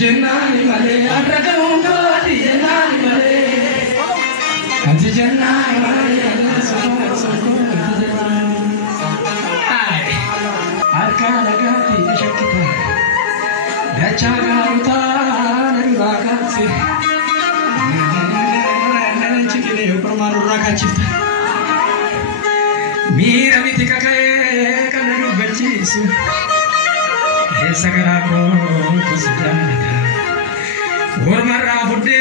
Jennani male adragaun kodi jennani male Anti jennani male Ay Arkana gati shakita Dacha gauta nirvakatsi Chikile upramaru rakachita Mira mitika kaya kananu bachisu Sagara ko tusjanata Gormara budde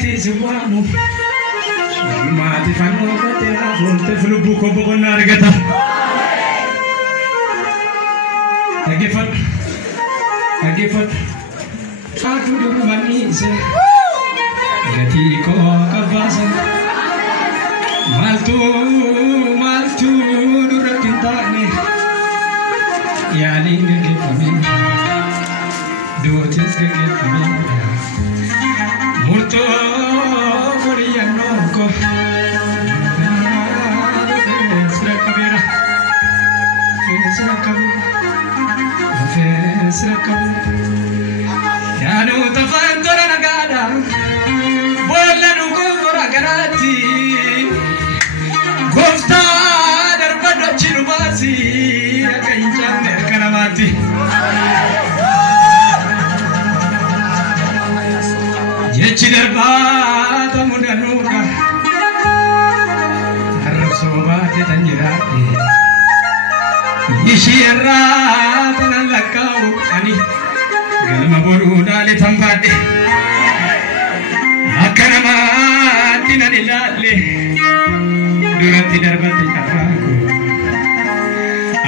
tizwanu Mati fanu katena volte flubu ko bogona regata Agifat Aku dulu manis Gati ko kabasa Maltu durat kintane Yani ngeke kami Dotes ngeke kami Murto Korean noko Fesra kamera Yano tafantora nagada Bola nuko fora garati Gofta darbado chirubasi Akainjane karamati Yechi darbata mudanuka Harap sobate tanjirati Yishira tanalakau ani galma boru dale thambade akarama tinadilale durati darbati karaku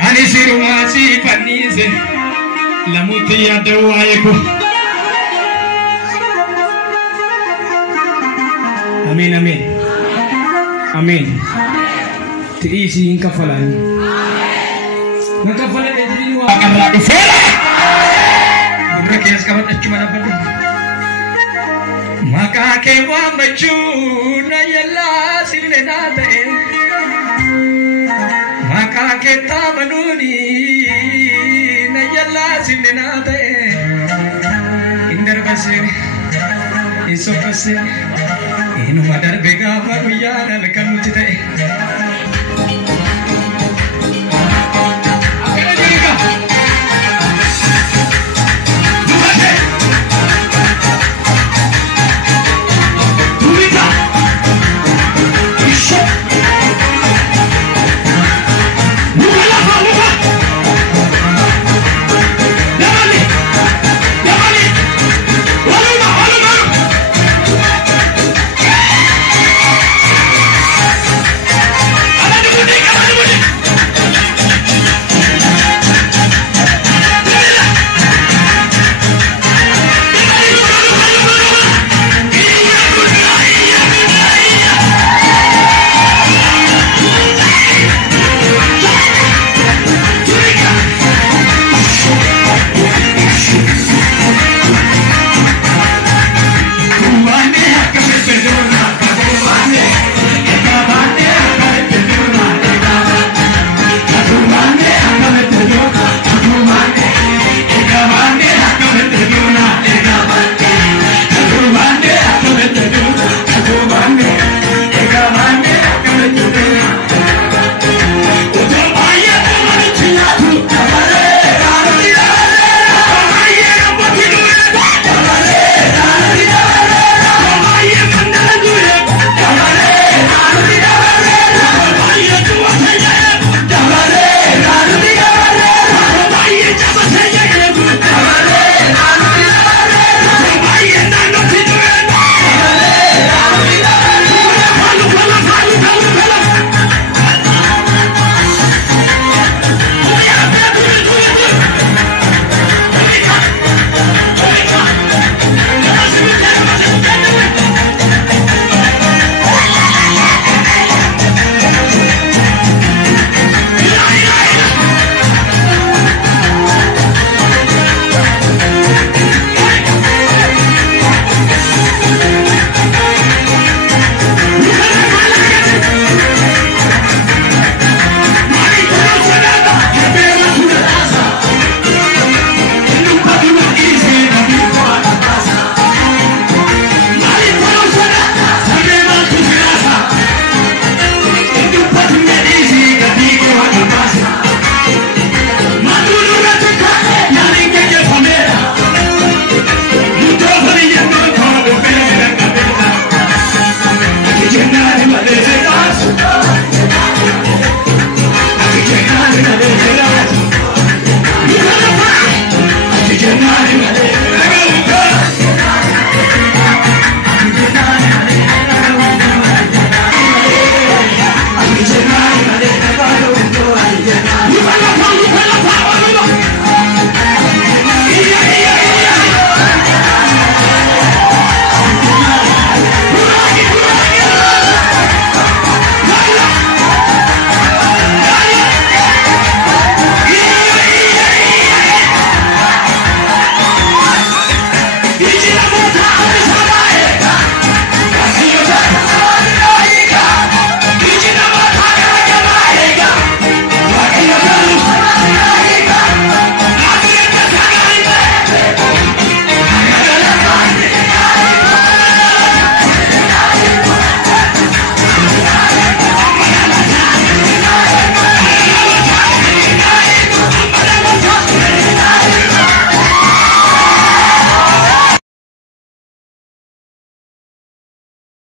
ani sirumasi panise lamuti adawayeku amin amin amin tiisi inkafalan Nakafalan dari luar. Akan lalu fora. Mereka sekarang cuma dapat. Maka kewa maju na yalla sile nate. Maka kita menuni na yalla sile nate. Indar pasir, iso pasir. Inu madar bega baru ya nalkan mutite.